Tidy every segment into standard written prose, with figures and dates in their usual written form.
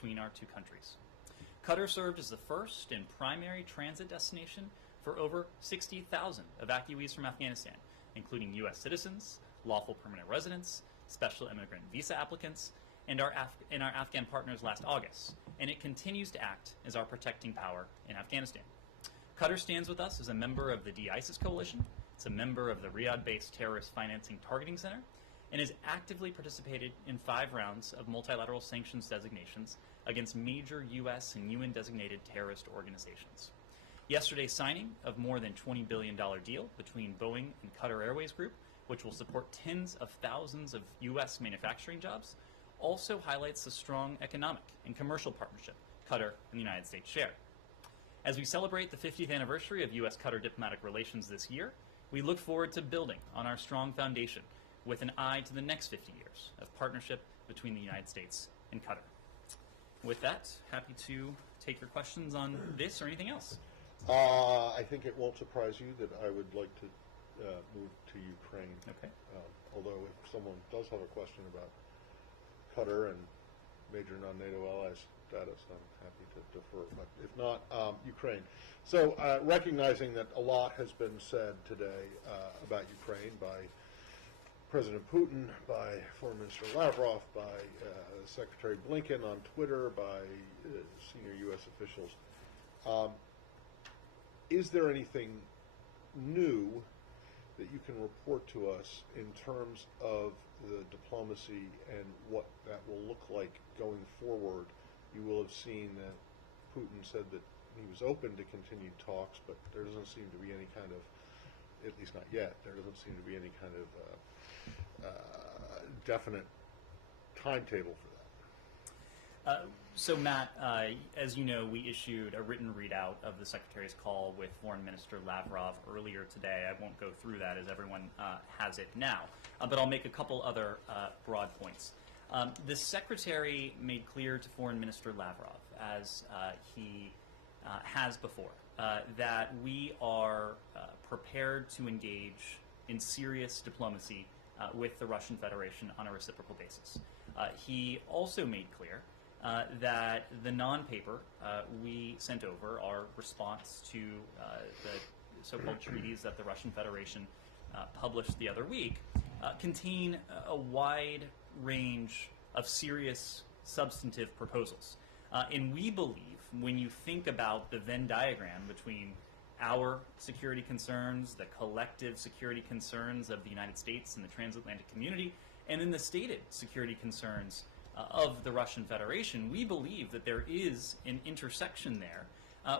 between our two countries. Qatar served as the first and primary transit destination for over 60,000 evacuees from Afghanistan, including U.S. citizens, lawful permanent residents, special immigrant visa applicants, and our Afghan partners last August, and it continues to act as our protecting power in Afghanistan. Qatar stands with us as a member of the de-ISIS coalition. It's a member of the Riyadh-based terrorist financing targeting center, and has actively participated in 5 rounds of multilateral sanctions designations against major U.S. and UN-designated terrorist organizations. Yesterday's signing of more than $20 billion deal between Boeing and Qatar Airways Group, which will support tens of thousands of U.S. manufacturing jobs, also highlights the strong economic and commercial partnership Qatar and the United States share. As we celebrate the 50th anniversary of U.S.-Qatar diplomatic relations this year, we look forward to building on our strong foundation with an eye to the next 50 years of partnership between the United States and Qatar. With that, happy to take your questions on this or anything else. I think it won't surprise you that I would like to move to Ukraine. Okay. Although if someone does have a question about Qatar and major non-NATO allies status, I'm happy to defer. But if not, Ukraine. So recognizing that a lot has been said today about Ukraine by President Putin, by Foreign Minister Lavrov, by Secretary Blinken on Twitter, by senior U.S. officials, is there anything new that you can report to us in terms of the diplomacy and what that will look like going forward? You will have seen that Putin said that he was open to continued talks, but there doesn't seem to be any kind of, at least not yet, there doesn't seem to be any kind of definite timetable for that. So Matt, as you know, we issued a written readout of the Secretary's call with Foreign Minister Lavrov earlier today. I won't go through that as everyone has it now, but I'll make a couple other broad points. The Secretary made clear to Foreign Minister Lavrov, as he has before, that we are prepared to engage in serious diplomacy with the Russian Federation on a reciprocal basis. He also made clear that the non-paper we sent over, our response to the so-called treaties that the Russian Federation published the other week, contain a wide range of serious substantive proposals. And we believe, when you think about the Venn diagram between our security concerns, the collective security concerns of the United States and the transatlantic community, and then the stated security concerns of the Russian Federation, we believe that there is an intersection there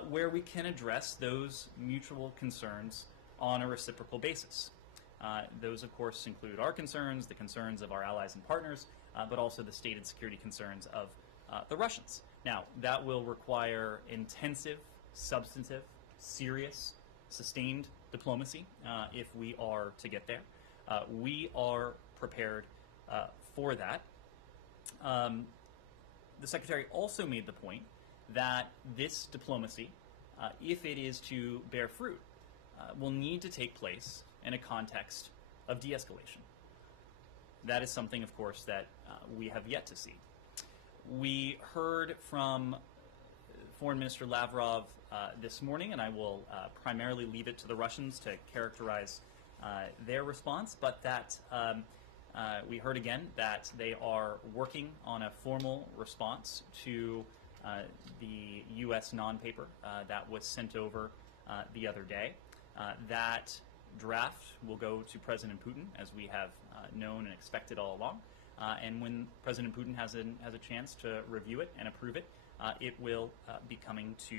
where we can address those mutual concerns on a reciprocal basis. Those, of course, include our concerns, the concerns of our allies and partners, but also the stated security concerns of the Russians. Now, that will require intensive, substantive, serious, sustained diplomacy if we are to get there. We are prepared for that. The Secretary also made the point that this diplomacy, if it is to bear fruit, will need to take place in a context of de-escalation. That is something, of course, that we have yet to see. We heard from Foreign Minister Lavrov this morning, and I will primarily leave it to the Russians to characterize their response, but that we heard again that they are working on a formal response to the U.S. non-paper that was sent over the other day. That draft will go to President Putin, as we have known and expected all along. And when President Putin has a chance to review it and approve it, it will be coming to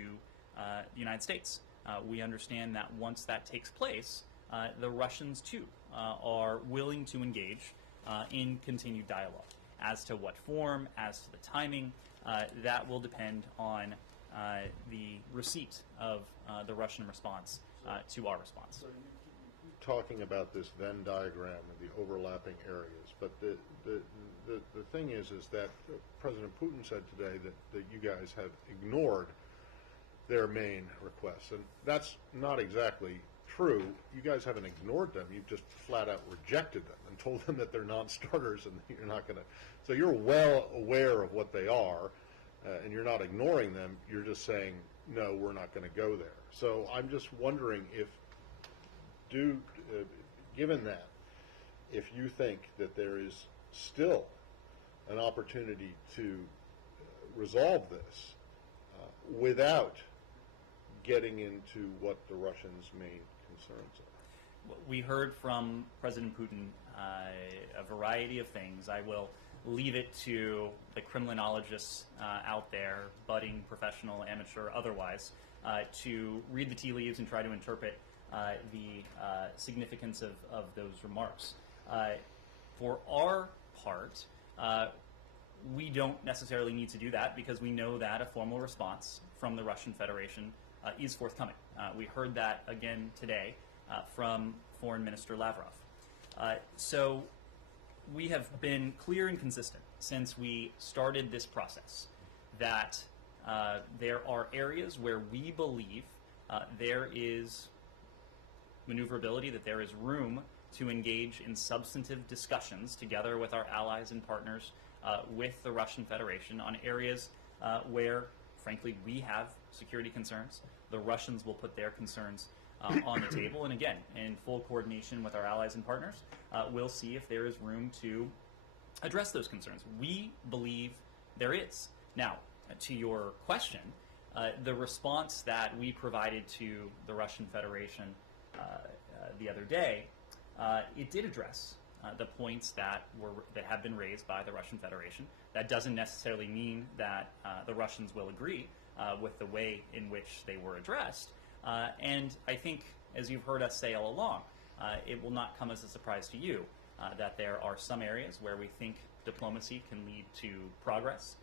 the United States. We understand that once that takes place, the Russians, too, are willing to engage in continued dialogue. As to what form, as to the timing, that will depend on the receipt of the Russian response to our response. So you keep talking about this Venn diagram and the overlapping areas, but the thing is that President Putin said today that you guys have ignored their main requests, and that's not exactly true. You guys haven't ignored them. You've just flat out rejected them and told them that they're non-starters and you're not going to. So you're well aware of what they are. and you're not ignoring them, you're just saying, no, we're not going to go there. So I'm just wondering if, given that, if you think that there is still an opportunity to resolve this without getting into what the Russians' main concerns are. We heard from President Putin a variety of things. I will leave it to the criminologists out there, budding, professional, amateur, otherwise, to read the tea leaves and try to interpret the significance of those remarks. For our part, we don't necessarily need to do that because we know that a formal response from the Russian Federation is forthcoming. We heard that again today from Foreign Minister Lavrov. So we have been clear and consistent since we started this process that there are areas where we believe there is maneuverability, that there is room to engage in substantive discussions together with our allies and partners with the Russian Federation on areas where, frankly, we have security concerns. The Russians will put their concerns on the table, and again, in full coordination with our allies and partners, we'll see if there is room to address those concerns. We believe there is. Now, to your question, the response that we provided to the Russian Federation the other day, it did address the points that have been raised by the Russian Federation. That doesn't necessarily mean that the Russians will agree with the way in which they were addressed. And I think, as you've heard us say all along, it will not come as a surprise to you that there are some areas where we think diplomacy can lead to progress,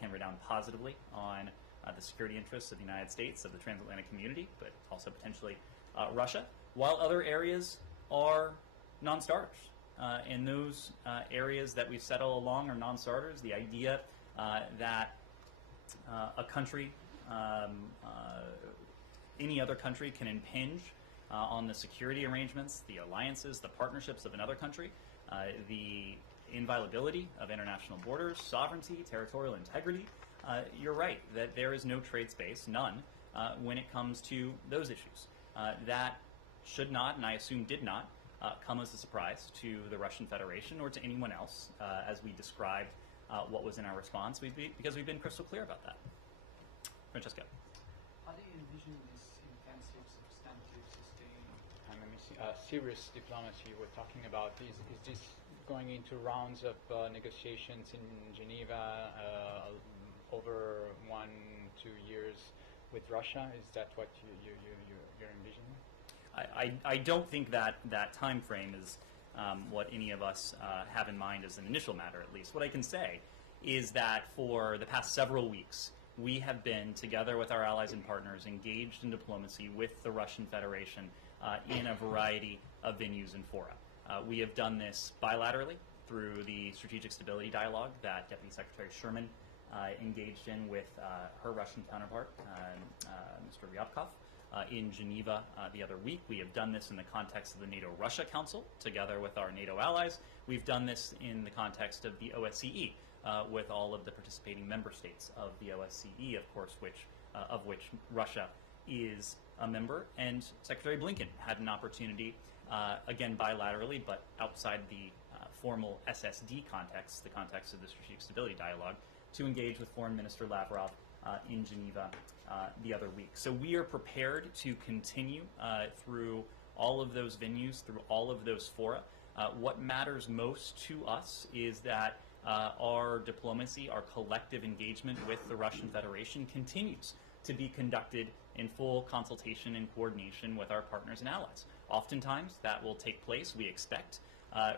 can redound positively on the security interests of the United States, of the transatlantic community, but also potentially Russia, while other areas are non-starters. And those areas that we've said all along are non-starters. The idea that a country, any other country, can impinge on the security arrangements, the alliances, the partnerships of another country, the inviolability of international borders, sovereignty, territorial integrity. You're right that there is no trade space, none, when it comes to those issues. That should not, and I assume did not, come as a surprise to the Russian Federation or to anyone else as we described what was in our response, because we've been crystal clear about that. Francesca. How do you envision this intensive, substantive, sustained, serious diplomacy we're talking about? Is this going into rounds of negotiations in Geneva over 1-2 years with Russia? Is that what you're envisioning? I don't think that time frame is what any of us have in mind as an initial matter, at least. What I can say is that for the past several weeks, we have been, together with our allies and partners, engaged in diplomacy with the Russian Federation in a variety of venues and fora. We have done this bilaterally through the Strategic Stability Dialogue that Deputy Secretary Sherman engaged in with her Russian counterpart, Mr. Ryabkov, in Geneva the other week. We have done this in the context of the NATO-Russia Council, together with our NATO allies. We've done this in the context of the OSCE, with all of the participating member states of the OSCE, of course, of which Russia is a member. And Secretary Blinken had an opportunity, again bilaterally, but outside the formal SSD context, the context of the Strategic Stability Dialogue, to engage with Foreign Minister Lavrov in Geneva the other week. So we are prepared to continue through all of those venues, through all of those fora. What matters most to us is that our diplomacy, our collective engagement with the Russian Federation continues to be conducted in full consultation and coordination with our partners and allies. Oftentimes that will take place, we expect,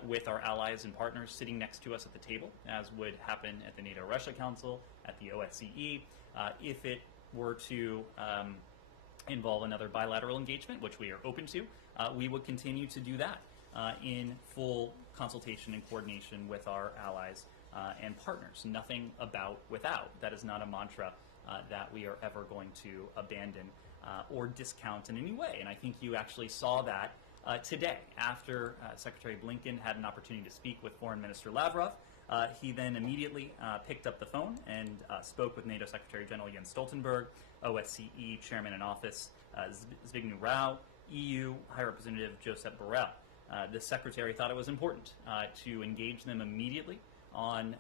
with our allies and partners sitting next to us at the table, as would happen at the NATO-Russia Council, at the OSCE. If it were to involve another bilateral engagement, which we are open to, we would continue to do that in full consultation and coordination with our allies and partners. Nothing about without. That is not a mantra that we are ever going to abandon or discount in any way. And I think you actually saw that today after Secretary Blinken had an opportunity to speak with Foreign Minister Lavrov. He then immediately picked up the phone and spoke with NATO Secretary General Jens Stoltenberg, OSCE Chairman in Office Zbigniew Rau, EU High Representative Josep Borrell. The Secretary thought it was important to engage them immediately on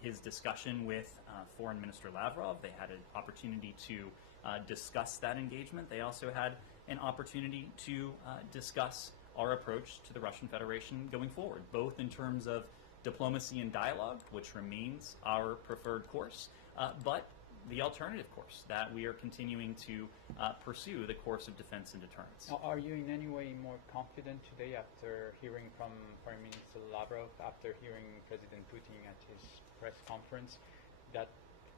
his discussion with Foreign Minister Lavrov. They had an opportunity to discuss that engagement. They also had an opportunity to discuss our approach to the Russian Federation going forward, both in terms of diplomacy and dialogue, which remains our preferred course, but the alternative course that we are continuing to pursue, the course of defense and deterrence. Are you in any way more confident today after hearing from Foreign Minister Lavrov, after hearing President Putin at his press conference, that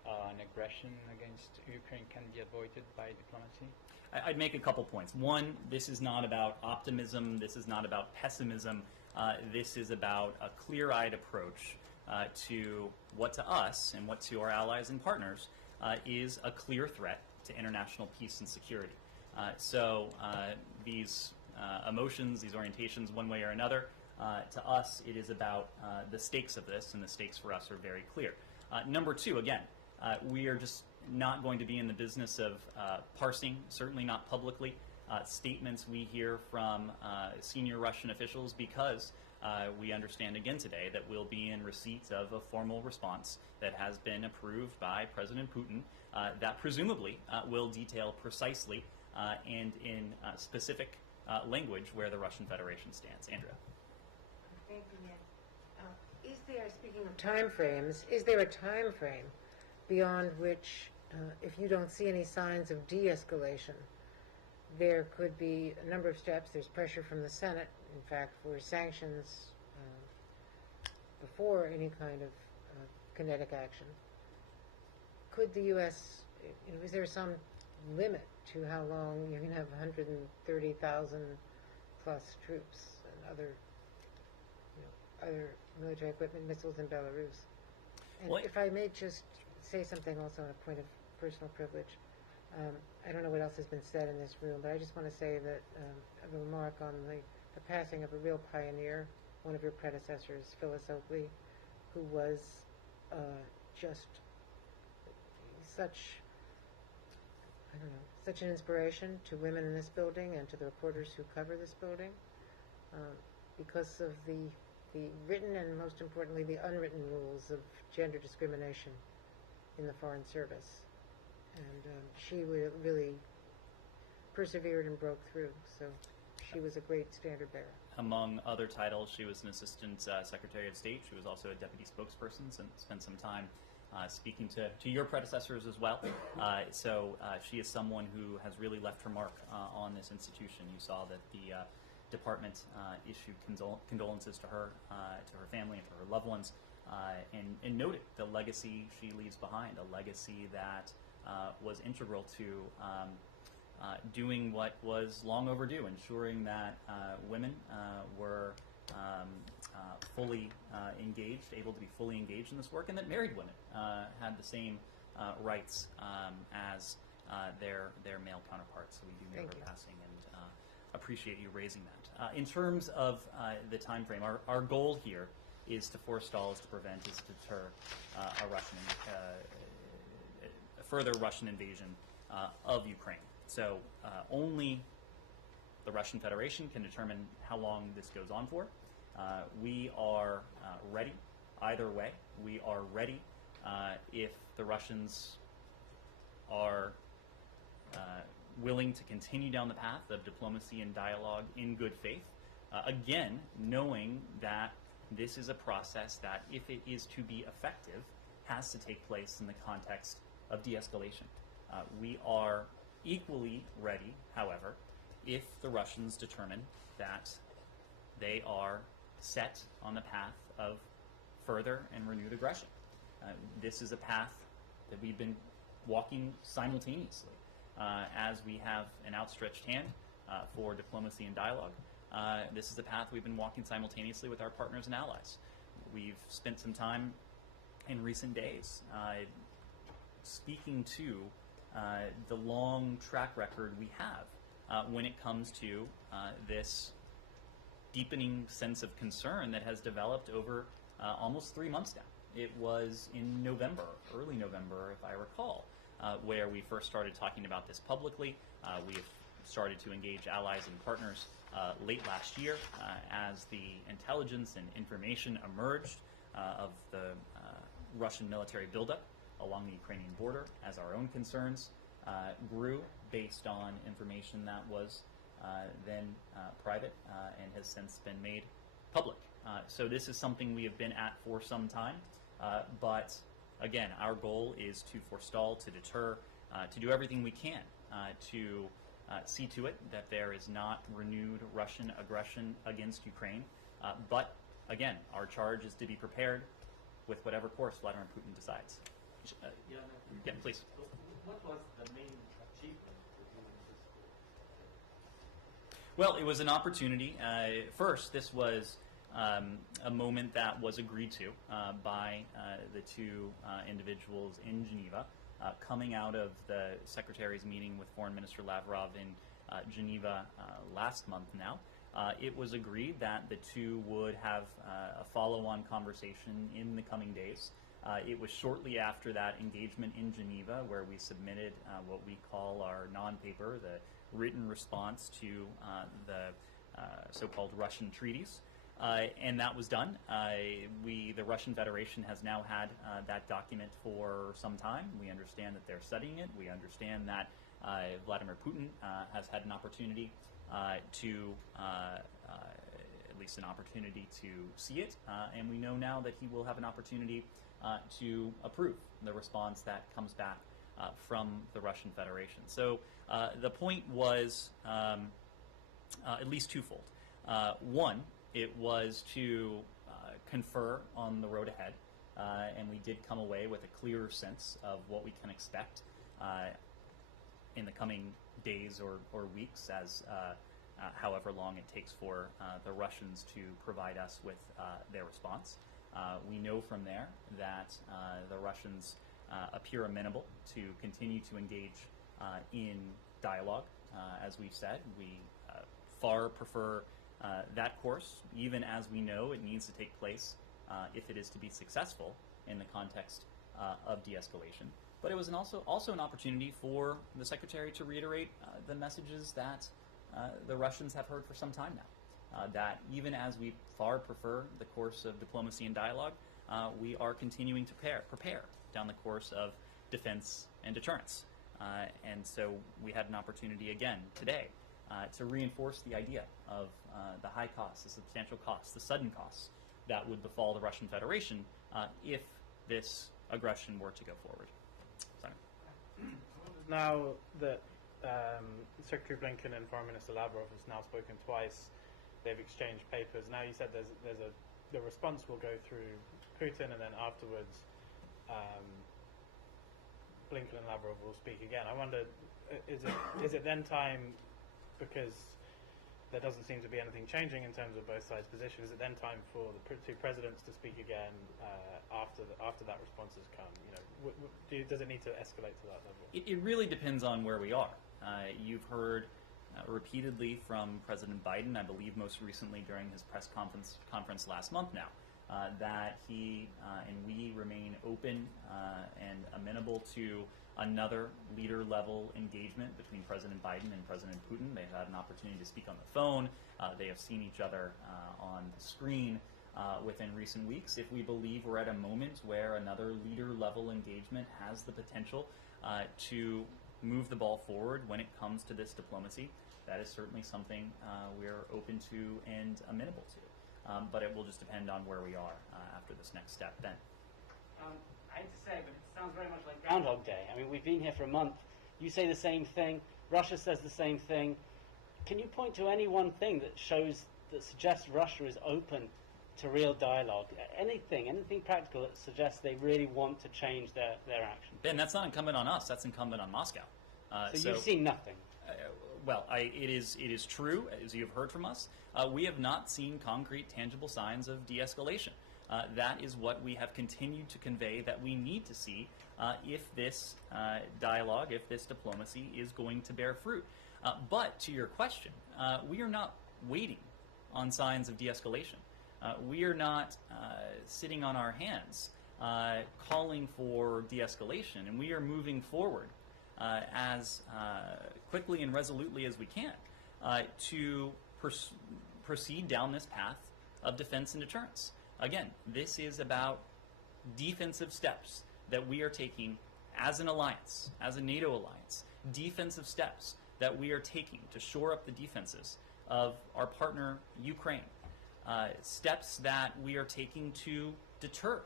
an aggression against Ukraine can be avoided by diplomacy? I'd make a couple points. One, this is not about optimism. This is not about pessimism. This is about a clear-eyed approach to what to us and what to our allies and partners is a clear threat to international peace and security. So these emotions, these orientations, one way or another, to us it is about the stakes of this, and the stakes for us are very clear. Number two, again, we are just not going to be in the business of parsing, certainly not publicly, statements we hear from senior Russian officials, because we understand again today that we'll be in receipt of a formal response that has been approved by President Putin that presumably will detail precisely and in specific language where the Russian Federation stands. Andrea. Thank you, Ned. Is there, speaking of time frames, is there a time frame beyond which, if you don't see any signs of de-escalation, there could be a number of steps? There's pressure from the Senate, in fact, for sanctions before any kind of kinetic action. Could the U.S., is there some limit to how long you can have 130,000 plus troops and other military equipment, missiles in Belarus? And if I may just say something also on a point of personal privilege. I don't know what else has been said in this room, but I just want to say that a remark on the passing of a real pioneer, one of your predecessors, Phyllis Oakley, who was just such an inspiration to women in this building and to the reporters who cover this building, because of the written and, most importantly, the unwritten rules of gender discrimination in the Foreign Service. And she really persevered and broke through, so she was a great standard bearer. Among other titles, she was an Assistant Secretary of State. She was also a Deputy Spokesperson and spent some time speaking to your predecessors as well. So she is someone who has really left her mark on this institution. You saw that the department issued condolences to her family, and to her loved ones, and noted the legacy she leaves behind, a legacy that was integral to doing what was long overdue, ensuring that women were fully engaged, able to be fully engaged in this work, and that married women had the same rights as their male counterparts. So we do know her passing, and appreciate you raising that. In terms of the time frame, our goal here is to forestall, is to prevent, is to deter a further Russian invasion of Ukraine. So only the Russian Federation can determine how long this goes on for. We are ready either way. We are ready if the Russians are willing to continue down the path of diplomacy and dialogue in good faith, again, knowing that this is a process that, if it is to be effective, has to take place in the context of de-escalation. We are equally ready, however, if the Russians determine that they are set on the path of further and renewed aggression. This is a path that we've been walking simultaneously as we have an outstretched hand for diplomacy and dialogue. This is a path we've been walking simultaneously with our partners and allies. We've spent some time in recent days speaking to the long track record we have when it comes to this deepening sense of concern that has developed over almost 3 months now It was in November, early November, if I recall, where we first started talking about this publicly. We have started to engage allies and partners late last year as the intelligence and information emerged of the Russian military buildup along the Ukrainian border, as our own concerns grew based on information that was then private and has since been made public. So this is something we have been at for some time, but again, our goal is to forestall, to deter, to do everything we can to see to it that there is not renewed Russian aggression against Ukraine. But again, our charge is to be prepared with whatever course Vladimir Putin decides. Yeah, please. What was the main achievement during this? Well, it was an opportunity. First, this was a moment that was agreed to by the two individuals in Geneva, coming out of the Secretary's meeting with Foreign Minister Lavrov in Geneva last month now. It was agreed that the two would have a follow-on conversation in the coming days. It was shortly after that engagement in Geneva where we submitted what we call our non-paper, the written response to the so-called Russian treaties. And that was done. The Russian Federation has now had that document for some time. We understand that they're studying it. We understand that Vladimir Putin has had an opportunity to, at least an opportunity to see it. And we know now that he will have an opportunity to approve the response that comes back from the Russian Federation. So the point was at least twofold. One, it was to confer on the road ahead, and we did come away with a clearer sense of what we can expect in the coming days or weeks, as however long it takes for the Russians to provide us with their response. We know from there that the Russians appear amenable to continue to engage in dialogue. As we've said, we far prefer that course, even as we know it needs to take place if it is to be successful in the context of de-escalation. But it was also an opportunity for the Secretary to reiterate the messages that the Russians have heard for some time now. That even as we far prefer the course of diplomacy and dialogue, we are continuing to prepare down the course of defense and deterrence. And so we had an opportunity again today to reinforce the idea of the high costs, the substantial costs, the sudden costs that would befall the Russian Federation if this aggression were to go forward. Sorry. Now that Secretary Blinken and Foreign Minister Lavrov has now spoken twice, they've exchanged papers. Now you said the response will go through Putin, and then afterwards Blinken and Lavrov will speak again. I wonder, is it then time, because there doesn't seem to be anything changing in terms of both sides' position, is it then time for the two presidents to speak again after that response has come? Does it need to escalate to that level? It really depends on where we are. You've heard repeatedly from President Biden, I believe most recently during his press conference last month now, that he and we remain open and amenable to another leader-level engagement between President Biden and President Putin. They've had an opportunity to speak on the phone. They have seen each other on the screen within recent weeks. If we believe we're at a moment where another leader-level engagement has the potential to move the ball forward when it comes to this diplomacy, that is certainly something we're open to and amenable to. But it will just depend on where we are after this next step then. I hate to say, but it sounds very much like Groundhog Day. I mean, we've been here for a month. You say the same thing. Russia says the same thing. Can you point to any one thing that suggests Russia is open to real dialogue? Anything practical that suggests they really want to change their action? Ben, that's not incumbent on us. That's incumbent on Moscow. So you've seen nothing? Well, it is true, as you have heard from us. We have not seen concrete, tangible signs of de-escalation. That is what we have continued to convey that we need to see if this dialogue, if this diplomacy is going to bear fruit. But to your question, we are not waiting on signs of de-escalation. We are not sitting on our hands calling for de-escalation, and we are moving forward as quickly and resolutely as we can to proceed down this path of defense and deterrence. Again, this is about defensive steps that we are taking as an alliance, as a NATO alliance, defensive steps that we are taking to shore up the defenses of our partner Ukraine, steps that we are taking to deter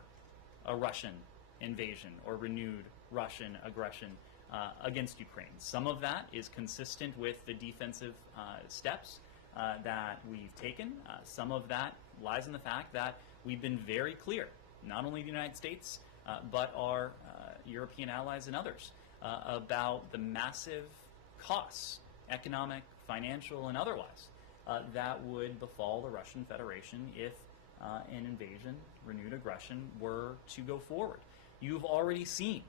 a Russian invasion or renewed Russian aggression against Ukraine. Some of that is consistent with the defensive steps that we've taken. Some of that lies in the fact that we've been very clear, not only the United States, but our European allies and others, about the massive costs, economic, financial, and otherwise, that would befall the Russian Federation if an invasion, renewed aggression, were to go forward. You've already seen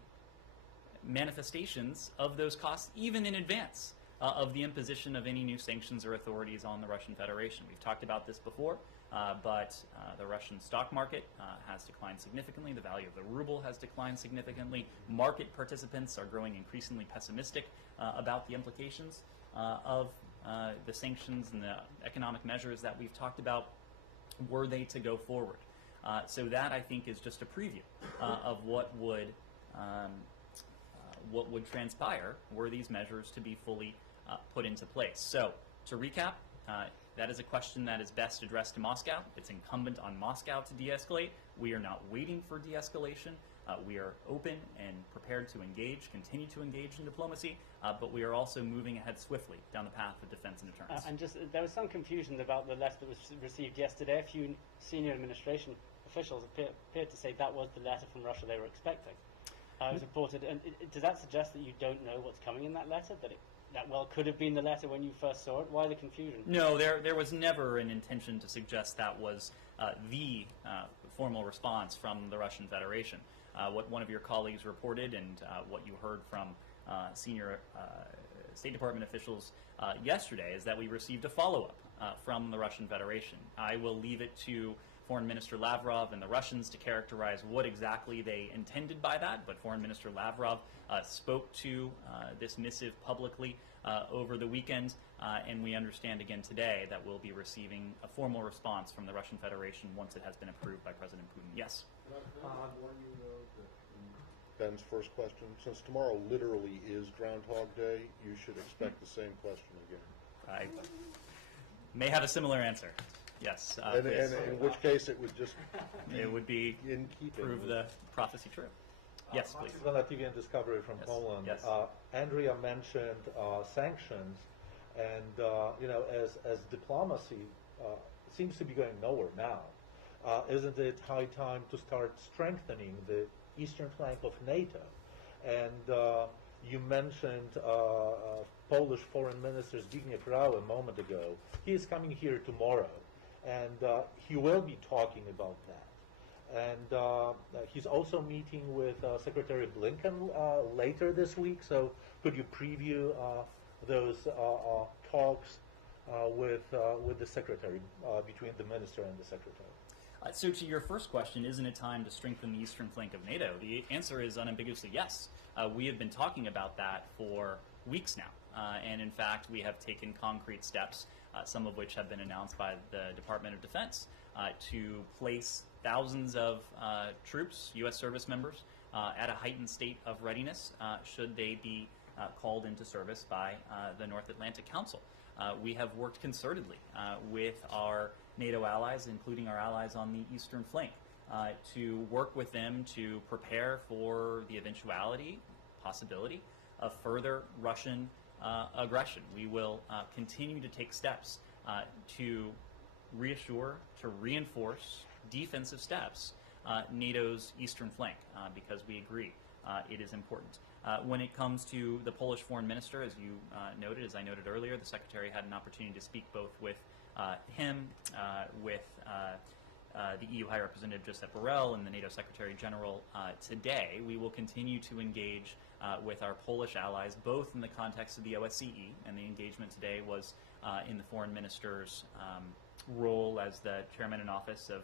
manifestations of those costs even in advance of the imposition of any new sanctions or authorities on the Russian Federation. We've talked about this before, but the Russian stock market has declined significantly. The value of the ruble has declined significantly. Market participants are growing increasingly pessimistic about the implications of the sanctions and the economic measures that we've talked about were they to go forward. So that, I think, is just a preview of what would transpire were these measures to be fully put into place. So, to recap, that is a question that is best addressed to Moscow. It's incumbent on Moscow to de-escalate. We are not waiting for de-escalation. We are open and prepared to engage, continue to engage in diplomacy, but we are also moving ahead swiftly down the path of defense and deterrence. And just, there was some confusion about the letter that was received yesterday. A few senior administration officials appeared to say that was the letter from Russia they were expecting. It was reported, and does that suggest that you don't know what's coming in that letter? That well could have been the letter when you first saw it? Why the confusion? No, there was never an intention to suggest that was the formal response from the Russian Federation. What one of your colleagues reported and what you heard from senior State Department officials yesterday is that we received a follow-up from the Russian Federation. I will leave it to Foreign Minister Lavrov and the Russians to characterize what exactly they intended by that, but Foreign Minister Lavrov spoke to this missive publicly over the weekend, and we understand again today that we'll be receiving a formal response from the Russian Federation once it has been approved by President Putin. Yes? Ben's first question, since tomorrow literally is Groundhog Day, you should expect the same question again. I may have a similar answer. Yes. And in which case it would just it would be in keeping prove the prophecy true. Yes, please. TV and Discovery from Yes. Poland. Yes. Andrea mentioned sanctions, and as diplomacy seems to be going nowhere now, isn't it high time to start strengthening the eastern flank of NATO? And you mentioned Polish Foreign Minister Zbigniew Rau a moment ago. He is coming here tomorrow, and he will be talking about that. And he's also meeting with Secretary Blinken later this week. So could you preview those talks with the Secretary, between the Minister and the Secretary? So to your first question, isn't it time to strengthen the eastern flank of NATO? The answer is unambiguously yes. We have been talking about that for weeks now. And in fact, we have taken concrete steps, some of which have been announced by the Department of Defense, to place thousands of troops, U.S. service members, at a heightened state of readiness should they be called into service by the North Atlantic Council. We have worked concertedly with our NATO allies, including our allies on the eastern flank, to work with them to prepare for the eventuality, possibility, of further Russian aggression. We will continue to take steps to reassure, to reinforce defensive steps NATO's eastern flank, because we agree it is important. When it comes to the Polish foreign minister, as you noted, as I noted earlier, the Secretary had an opportunity to speak both with him, with the EU High Representative Josep Borrell, and the NATO Secretary General today. We will continue to engage with our Polish allies, both in the context of the OSCE, and the engagement today was in the foreign minister's role as the chairman in office of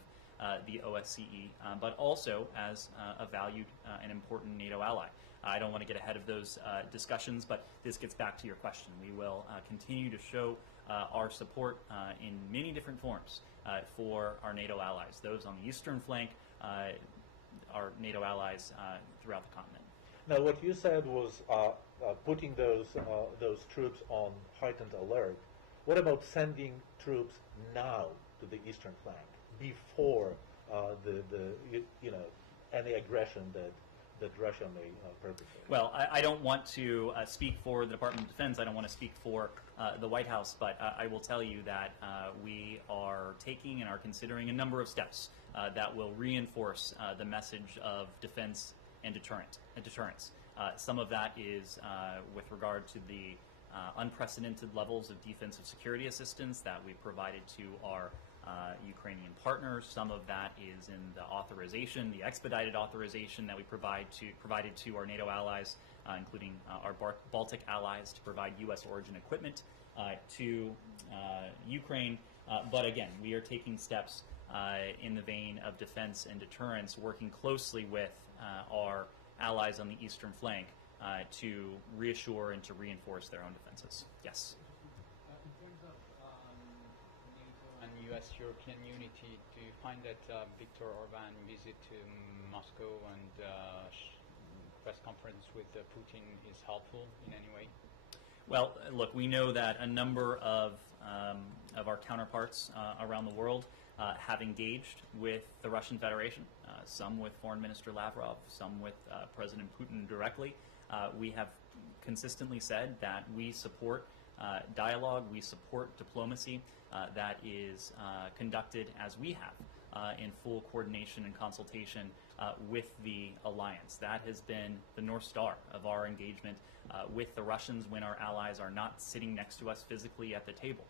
the OSCE, but also as a valued and important NATO ally. I don't want to get ahead of those discussions, but this gets back to your question. We will continue to show our support in many different forms for our NATO allies, those on the eastern flank, our NATO allies throughout the continent. Now, what you said was putting those troops on heightened alert. What about sending troops now to the eastern flank before any aggression that Russia may perpetrate? Well, I don't want to speak for the Department of Defense. I don't want to speak for the White House, but I will tell you that we are taking and are considering a number of steps that will reinforce the message of defense and deterrence. Some of that is with regard to the unprecedented levels of defensive security assistance that we provided to our Ukrainian partners. Some of that is in the authorization, the expedited authorization that we provided to our NATO allies, including our Baltic allies, to provide U.S. origin equipment to Ukraine. But again, we are taking steps in the vein of defense and deterrence, working closely with our allies on the eastern flank to reassure and to reinforce their own defenses. Yes. In terms of NATO and U.S.-European unity, do you find that Viktor Orban's visit to Moscow and press conference with Putin is helpful in any way? Well, look, we know that a number of our counterparts around the world have engaged with the Russian Federation, some with Foreign Minister Lavrov, some with President Putin directly. We have consistently said that we support dialogue, we support diplomacy that is conducted as we have in full coordination and consultation with the alliance. That has been the North Star of our engagement with the Russians when our allies are not sitting next to us physically at the table.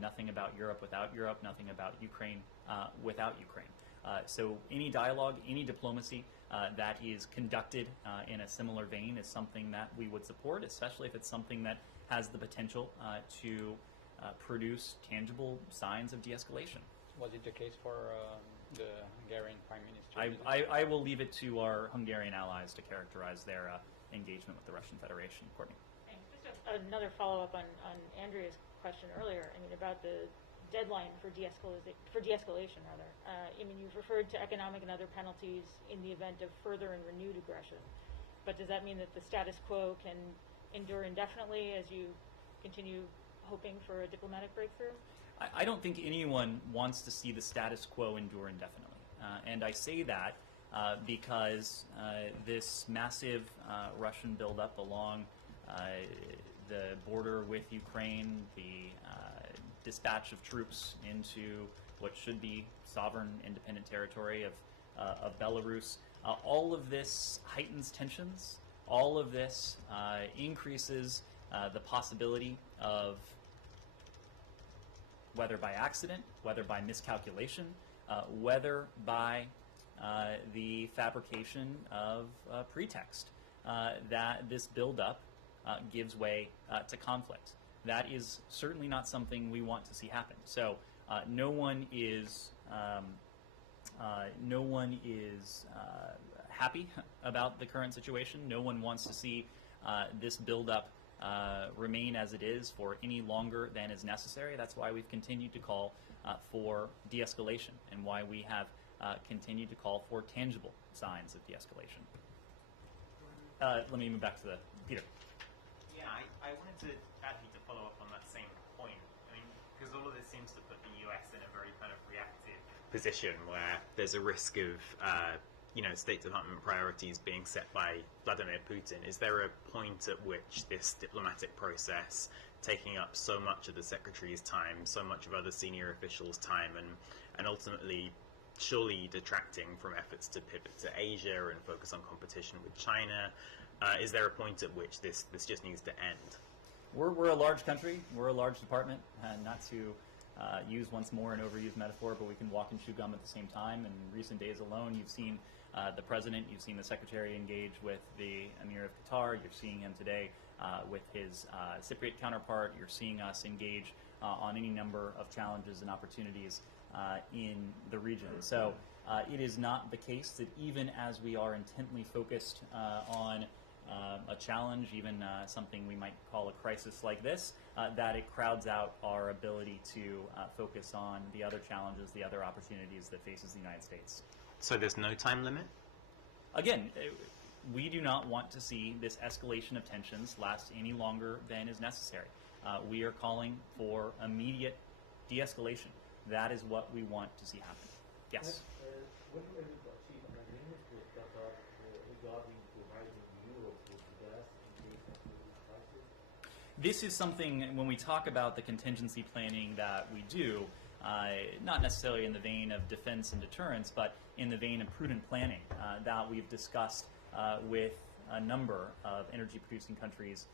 Nothing about Europe without Europe, nothing about Ukraine without Ukraine. So any dialogue, any diplomacy that is conducted in a similar vein is something that we would support, especially if it's something that has the potential to produce tangible signs of de-escalation. Was it the case for the Hungarian Prime Minister? I will leave it to our Hungarian allies to characterize their engagement with the Russian Federation. Courtney. Thanks. Just another follow-up on Andrea's question earlier. I mean, about the deadline for de-escalation, rather. I mean, you've referred to economic and other penalties in the event of further and renewed aggression. But does that mean that the status quo can endure indefinitely as you continue hoping for a diplomatic breakthrough? I don't think anyone wants to see the status quo endure indefinitely. And I say that because this massive Russian buildup along the border with Ukraine, the dispatch of troops into what should be sovereign, independent territory of Belarus, all of this heightens tensions. All of this increases the possibility of, whether by accident, whether by miscalculation, whether by the fabrication of pretext, that this buildup gives way to conflict. That is certainly not something we want to see happen. So no one is happy about the current situation. No one wants to see this buildup remain as it is for any longer than is necessary. That's why we've continued to call for de-escalation and why we have continued to call for tangible signs of de-escalation. Let me move back to Peter. Yeah, I wanted to actually to follow up on that same point. I mean, because all of this seems to put the US in a very kind of reactive position where there's a risk of State Department priorities being set by Vladimir Putin. Is there a point at which this diplomatic process, taking up so much of the Secretary's time, so much of other senior officials' time, and ultimately surely detracting from efforts to pivot to Asia and focus on competition with China, is there a point at which this just needs to end? We're a large country. We're a large department, not to use once more an overused metaphor, but we can walk and chew gum at the same time. In recent days alone, you've seen the president, you've seen the secretary engage with the Emir of Qatar, you're seeing him today with his Cypriot counterpart, you're seeing us engage on any number of challenges and opportunities in the region. So it is not the case that even as we are intently focused on a challenge, even something we might call a crisis like this, that it crowds out our ability to focus on the other challenges, the other opportunities that faces the United States. So there's no time limit? Again, we do not want to see this escalation of tensions last any longer than is necessary. We are calling for immediate de-escalation. That is what we want to see happen. Yes? When were able to achieve an agreement with Qatar regarding providing Europe with gas in case of the crisis? This is something, when we talk about the contingency planning that we do, not necessarily in the vein of defense and deterrence, but in the vein of prudent planning that we've discussed with a number of energy-producing countries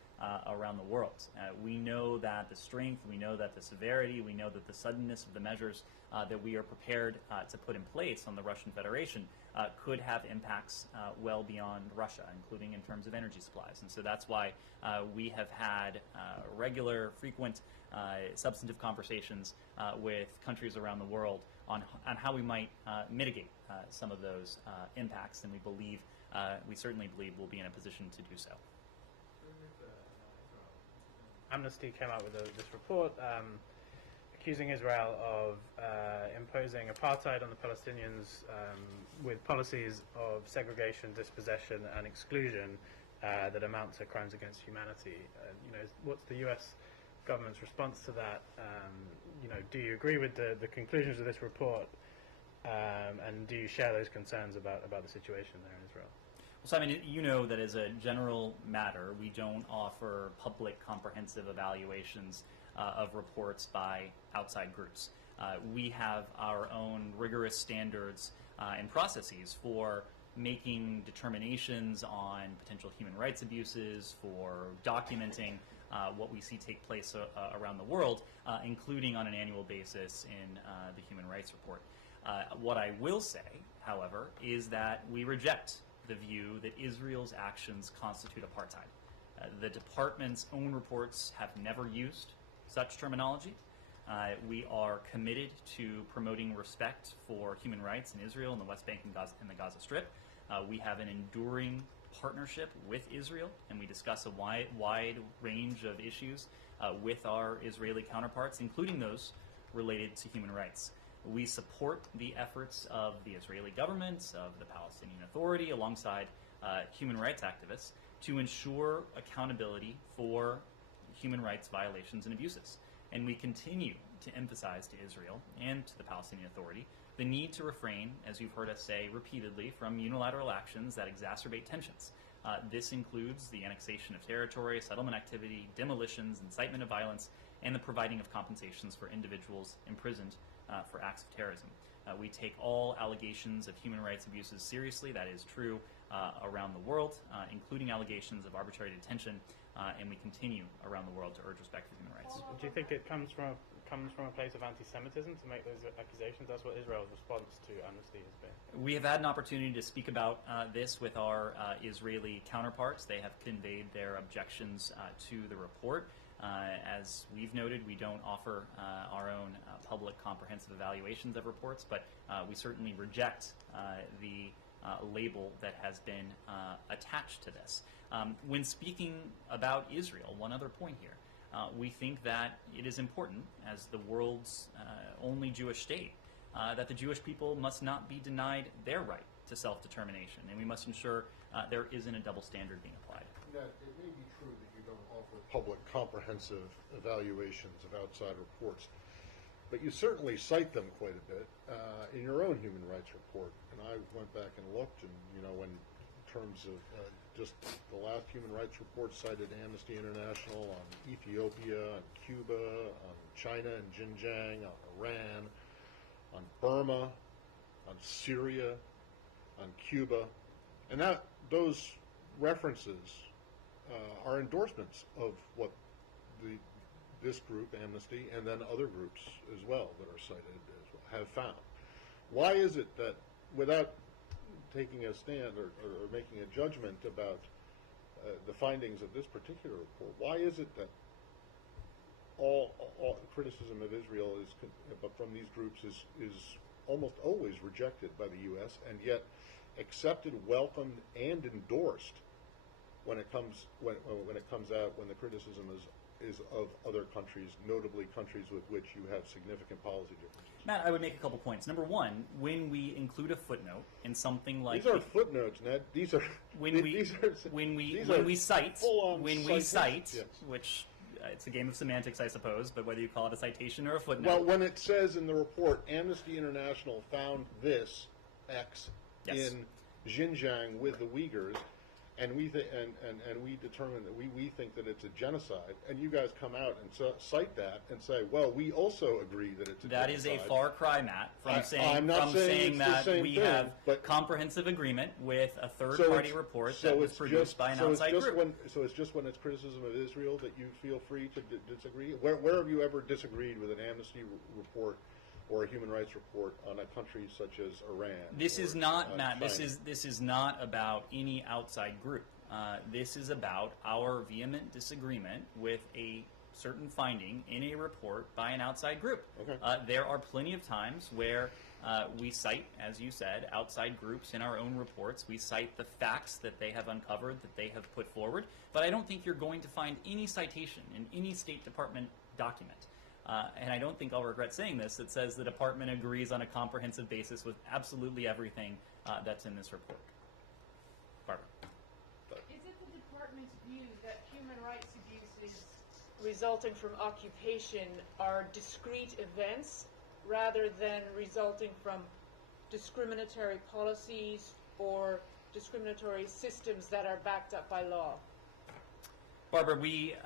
around the world. We know that the strength, we know that the severity, we know that the suddenness of the measures that we are prepared to put in place on the Russian Federation could have impacts well beyond Russia, including in terms of energy supplies. And so that's why we have had regular, frequent, substantive conversations with countries around the world on how we might mitigate some of those impacts, and we certainly believe we'll be in a position to do so. Amnesty came out with this report accusing Israel of imposing apartheid on the Palestinians with policies of segregation, dispossession, and exclusion that amount to crimes against humanity. What's the U.S. government's response to that? Do you agree with the conclusions of this report, and do you share those concerns about the situation there in Israel? Well, Simon, you know that as a general matter, we don't offer public comprehensive evaluations of reports by outside groups. We have our own rigorous standards and processes for making determinations on potential human rights abuses, for documenting what we see take place around the world, including on an annual basis in the Human Rights Report. What I will say, however, is that we reject the view that Israel's actions constitute apartheid. The department's own reports have never used such terminology. We are committed to promoting respect for human rights in Israel, in the West Bank and the Gaza Strip. We have an enduring partnership with Israel, and we discuss a wide range of issues with our Israeli counterparts, including those related to human rights. We support the efforts of the Israeli government, of the Palestinian Authority, alongside human rights activists, to ensure accountability for human rights violations and abuses. And we continue to emphasize to Israel and to the Palestinian Authority the need to refrain, as you've heard us say repeatedly, from unilateral actions that exacerbate tensions. This includes the annexation of territory, settlement activity, demolitions, incitement of violence, and the providing of compensations for individuals imprisoned for acts of terrorism. We take all allegations of human rights abuses seriously. That is true around the world, including allegations of arbitrary detention, and we continue around the world to urge respect for human rights. Do you think it comes from a place of anti-Semitism to make those accusations? That's what Israel's response to Amnesty has been. We have had an opportunity to speak about this with our Israeli counterparts. They have conveyed their objections to the report. As we've noted, we don't offer our own public comprehensive evaluations of reports, but we certainly reject the label that has been attached to this. When speaking about Israel, one other point here, we think that it is important, as the world's only Jewish state, that the Jewish people must not be denied their right to self-determination, and we must ensure there isn't a double standard being applied. Ned, it may be true that you don't offer public comprehensive evaluations of outside reports, but you certainly cite them quite a bit in your own human rights report. And I went back and looked, and in terms of just the last human rights report cited Amnesty International on Ethiopia, on Cuba, on China and Xinjiang, on Iran, on Burma, on Syria, on Cuba, and those references are endorsements of what this group, Amnesty, and then other groups as well that are cited as well, have found. Why is it that, without taking a stand or making a judgment about the findings of this particular report, why is it that all criticism of Israel but from these groups is almost always rejected by the U.S. and yet accepted, welcomed, and endorsed when it comes out when the criticism is of other countries, notably countries with which you have significant policy differences. Matt, I would make a couple points. Number one, when we include a footnote in something like these are footnotes, Ned. These are when we cite, yes. which it's a game of semantics, I suppose, but whether you call it a citation or a footnote. Well, when it says in the report, Amnesty International found this X Yes. in Xinjiang with the Uyghurs, and we determine that we think that it's a genocide, and you guys come out and cite that and say, well, we also agree that it's a That genocide. is a far cry, Matt, from I'm not saying it's the that same we thing, have but comprehensive agreement with a third-party report that was produced by an outside group. So it's just when it's criticism of Israel that you feel free to disagree? Where have you ever disagreed with an Amnesty report or a human rights report on a country such as Iran? This is not, Matt, China? this is not about any outside group. This is about our vehement disagreement with a certain finding in a report by an outside group. Okay. There are plenty of times where we cite, as you said, outside groups in our own reports. We cite the facts that they have uncovered, that they have put forward. But I don't think you're going to find any citation in any State Department document. And I don't think I'll regret saying this, that says the department agrees on a comprehensive basis with absolutely everything that's in this report. Barbara. Is it the department's view that human rights abuses resulting from occupation are discrete events rather than resulting from discriminatory policies or discriminatory systems that are backed up by law? Barbara, we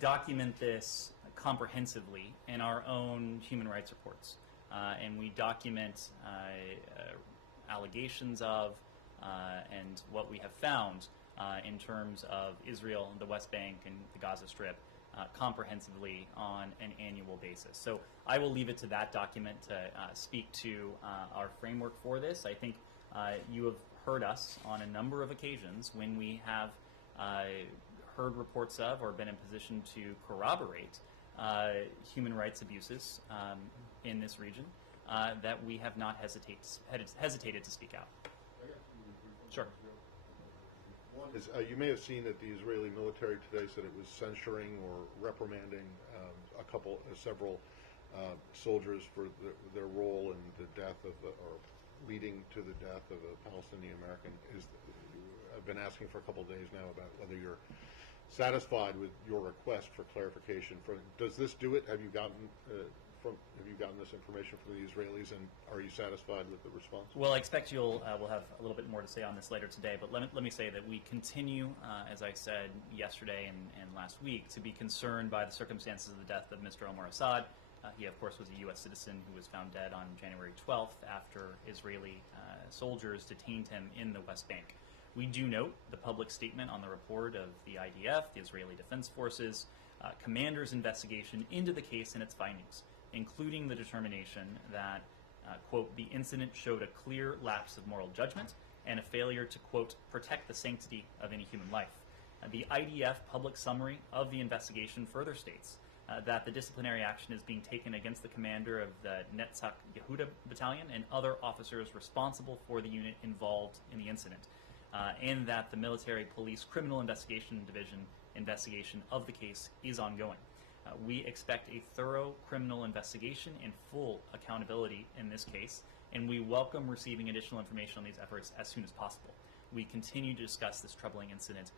document this comprehensively in our own human rights reports. And we document allegations of and what we have found in terms of Israel, the West Bank, and the Gaza Strip comprehensively on an annual basis. So I will leave it to that document to speak to our framework for this. I think you have heard us on a number of occasions when we have heard reports of or been in position to corroborate human rights abuses in this region, that we have not hesitated to speak out. Sure. One is, you may have seen that the Israeli military today said it was censuring or reprimanding several soldiers for their role in the death of or leading to the death of a Palestinian American. I've been asking for a couple of days now about whether you're satisfied with your request for clarification. Does this do it? Have you gotten this information from the Israelis, and are you satisfied with the response? Well, I expect we'll have a little bit more to say on this later today, but let me say that we continue, as I said yesterday and last week, to be concerned by the circumstances of the death of Mr. Omar Assad. He, of course, was a U.S. citizen who was found dead on January 12th after Israeli soldiers detained him in the West Bank. We do note the public statement on the report of the IDF, the Israeli Defense Forces, commander's investigation into the case and its findings, including the determination that, quote, the incident showed a clear lapse of moral judgment and a failure to, quote, protect the sanctity of any human life. The IDF public summary of the investigation further states that the disciplinary action is being taken against the commander of the Netzach Yehuda Battalion and other officers responsible for the unit involved in the incident, and that the Military Police Criminal Investigation Division investigation of the case is ongoing. We expect a thorough criminal investigation and full accountability in this case, and we welcome receiving additional information on these efforts as soon as possible. We continue to discuss this troubling incident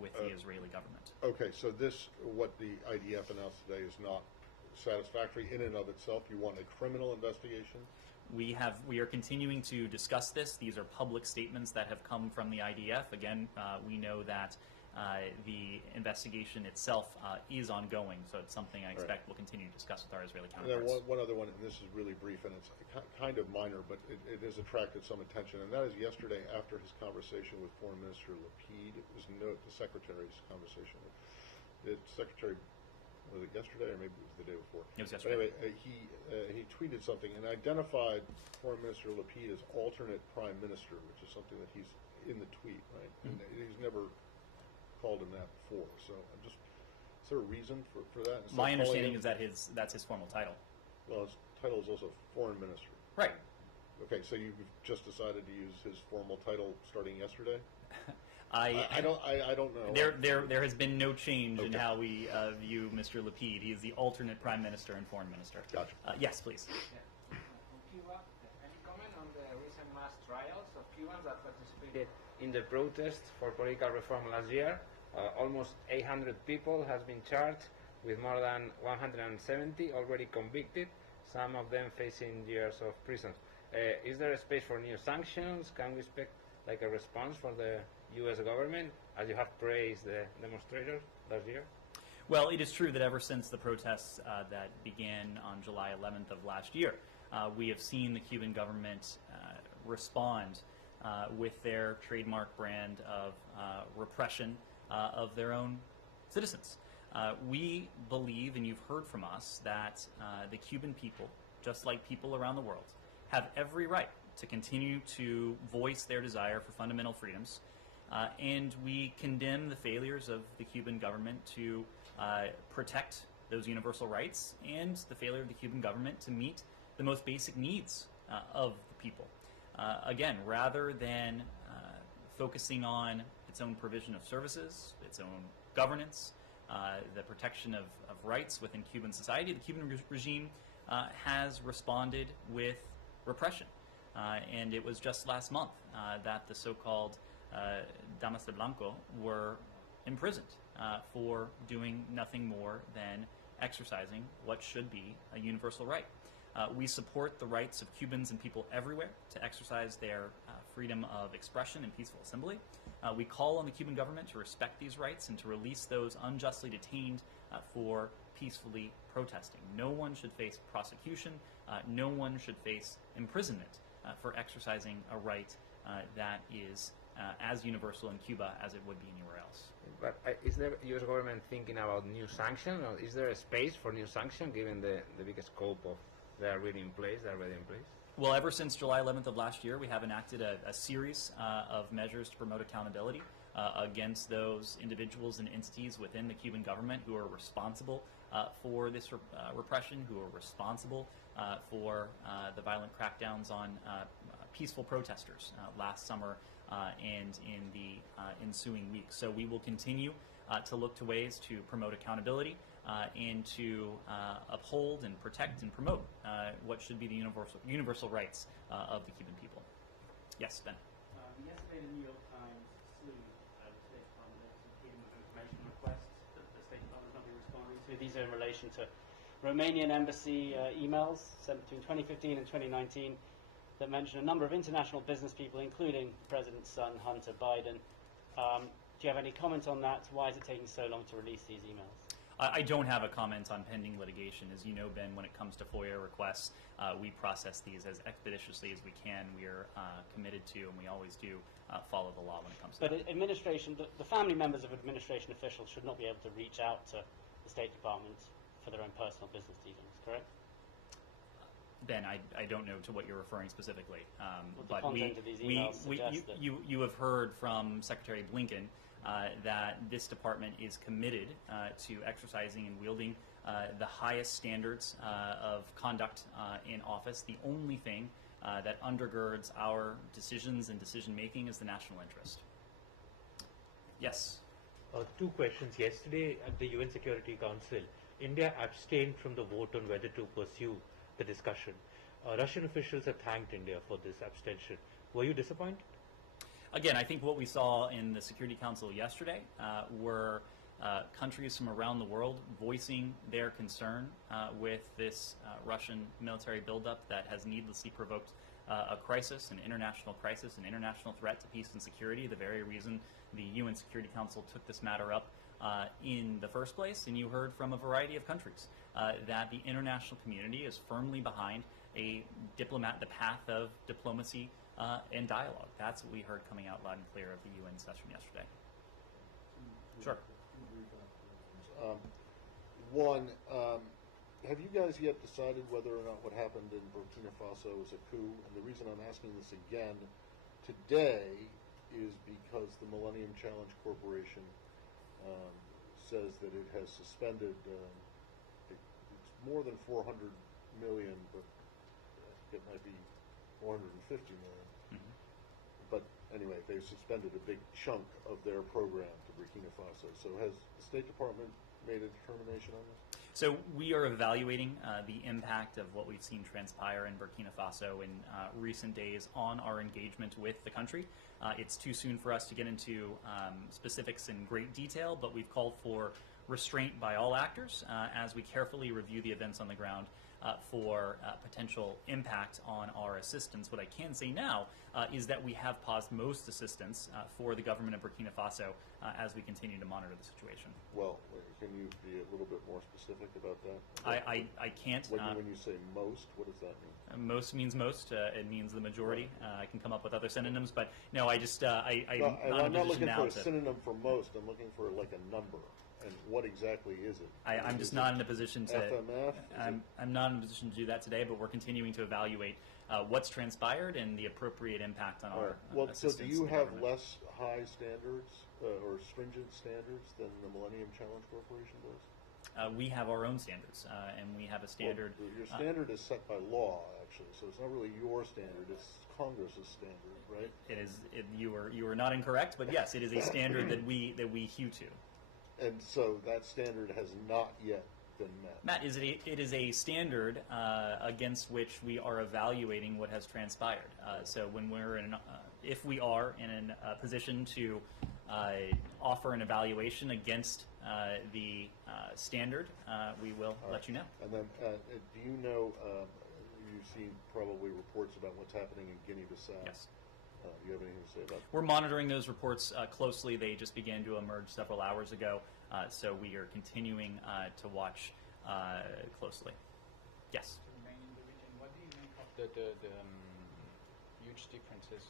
with the Israeli government. Okay, so what the IDF announced today is not satisfactory in and of itself. You want a criminal investigation? We are continuing to discuss this. These are public statements that have come from the IDF. Again, we know that the investigation itself is ongoing, so it's something I expect we'll continue to discuss with our Israeli counterparts. And then one other one, and this is really brief, and it's kind of minor, but it has attracted some attention, and that is yesterday after his conversation with Foreign Minister Lapid. It was the Secretary's conversation. The Secretary, was it yesterday or maybe it was the day before? It was yesterday. But anyway, he tweeted something and identified Foreign Minister Lapid as alternate Prime Minister, which is something that he's in the tweet, right? Mm-hmm. And he's never called him that before. So I'm just Is there a reason for that? Instead My of calling understanding him- is that that's his formal title. Well, his title is also foreign minister. Right. Okay, so you've just decided to use his formal title starting yesterday? I don't know. There has been no change in Okay. how we view Mr. Lapid. He is the alternate prime minister and foreign minister. Gotcha. Yes, please. On Cuba, any comment on the recent mass trials of Cubans that participated in the protest for political reform last year? Almost 800 people has been charged, with more than 170 already convicted, some of them facing years of prison. Is there a space for new sanctions? Can we expect like a response from the U.S. government, as you have praised the demonstrators last year? Well, it is true that ever since the protests that began on July 11th of last year, we have seen the Cuban government respond with their trademark brand of repression of their own citizens. We believe, and you've heard from us, that the Cuban people, just like people around the world, have every right to continue to voice their desire for fundamental freedoms, and we condemn the failures of the Cuban government to protect those universal rights and the failure of the Cuban government to meet the most basic needs of the people. Again, rather than focusing on its own provision of services, its own governance, the protection of rights within Cuban society, the Cuban regime has responded with repression. And it was just last month that the so-called Damas de Blanco were imprisoned for doing nothing more than exercising what should be a universal right. We support the rights of Cubans and people everywhere to exercise their freedom of expression and peaceful assembly. We call on the Cuban government to respect these rights and to release those unjustly detained for peacefully protesting. No one should face prosecution. No one should face imprisonment for exercising a right that is as universal in Cuba as it would be anywhere else. But is the U.S. government thinking about new sanctions, or is there a space for new sanctions given the big scope of they are already in place? Well, ever since July 11th of last year, we have enacted a series of measures to promote accountability against those individuals and entities within the Cuban government who are responsible for this repression, who are responsible for the violent crackdowns on peaceful protesters last summer and in the ensuing weeks. So we will continue to look to ways to promote accountability and to uphold and protect and promote what should be the universal rights of the Cuban people. Yes, Ben. Yesterday, the New York Times slew the State Department of freedom of information requests that the State Department has not been responding to. These are in relation to Romanian embassy emails sent between 2015 and 2019 that mention a number of international business people, including the President's son, Hunter Biden. Do you have any comment on that? Why is it taking so long to release these emails? I don't have a comment on pending litigation. As you know, Ben, when it comes to FOIA requests, we process these as expeditiously as we can. We are committed to, and we always do, follow the law when it comes to that. But administration, the family members of administration officials should not be able to reach out to the State Department for their own personal business dealings, correct? Ben, I don't know to what you're referring specifically, the but content of these emails suggests that you have heard from Secretary Blinken that this department is committed to exercising and wielding the highest standards of conduct in office. The only thing that undergirds our decisions and decision-making is the national interest. Yes? Two questions. Yesterday at the UN Security Council, India abstained from the vote on whether to pursue the discussion. Russian officials have thanked India for this abstention. Were you disappointed? Again, I think what we saw in the Security Council yesterday were countries from around the world voicing their concern with this Russian military buildup that has needlessly provoked a crisis, an international threat to peace and security, the very reason the UN Security Council took this matter up in the first place. And you heard from a variety of countries that the international community is firmly behind the path of diplomacy and dialogue. That's what we heard coming out loud and clear of the UN session yesterday. Sure. One, have you guys yet decided whether or not what happened in Burkina Faso was a coup? And the reason I'm asking this again today is because the Millennium Challenge Corporation says that it has suspended, it's more than 400 million, but I think it might be 450 million. Mhm. But anyway, they suspended a big chunk of their program to Burkina Faso. So has the State Department made a determination on this? So we are evaluating the impact of what we've seen transpire in Burkina Faso in recent days on our engagement with the country. It's too soon for us to get into specifics in great detail, but we've called for restraint by all actors as we carefully review the events on the ground for potential impact on our assistance. What I can say now is that we have paused most assistance for the government of Burkina Faso as we continue to monitor the situation. Well, can you be a little bit more specific about that? I can't. When you say most, what does that mean? Most means most. It means the majority. I can come up with other synonyms, but no, I'm not looking for a synonym for most. I'm looking for like a number. And what exactly is it? I'm just not in a position to. FMF? I'm not in a position to do that today, but we're continuing to evaluate what's transpired and the appropriate impact on our assistance. So do you have less high standards or stringent standards than the Millennium Challenge Corporation does? We have our own standards, and we have a standard. Well, your standard is set by law, actually, so it's not really your standard; it's Congress's standard, right? It is. You are not incorrect, but yes, it is a standard that we hew to. And so that standard has not yet been met. Matt, it is a standard against which we are evaluating what has transpired. So when we're if we are in a position to offer an evaluation against the standard, we will let you know. And then, do you know? You've seen probably reports about what's happening in Guinea-Bissau. Yes. Do you have anything to say about that? We're monitoring those reports closely. They just began to emerge several hours ago, so we are continuing to watch closely. Yes? What do you make of the huge differences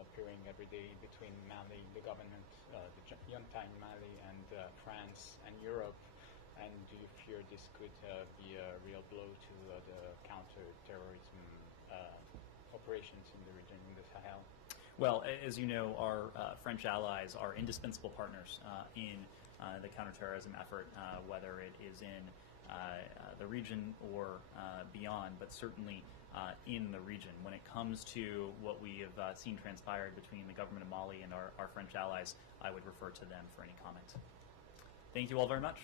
appearing every day between Mali, the government, the junta in Mali, and France and Europe? And do you fear this could be a real blow to the counter-terrorism operations in the region, in the Sahel? Well, as you know, our French allies are indispensable partners in the counterterrorism effort, whether it is in the region or beyond, but certainly in the region. When it comes to what we have seen transpired between the government of Mali and our French allies, I would refer to them for any comment. Thank you all very much.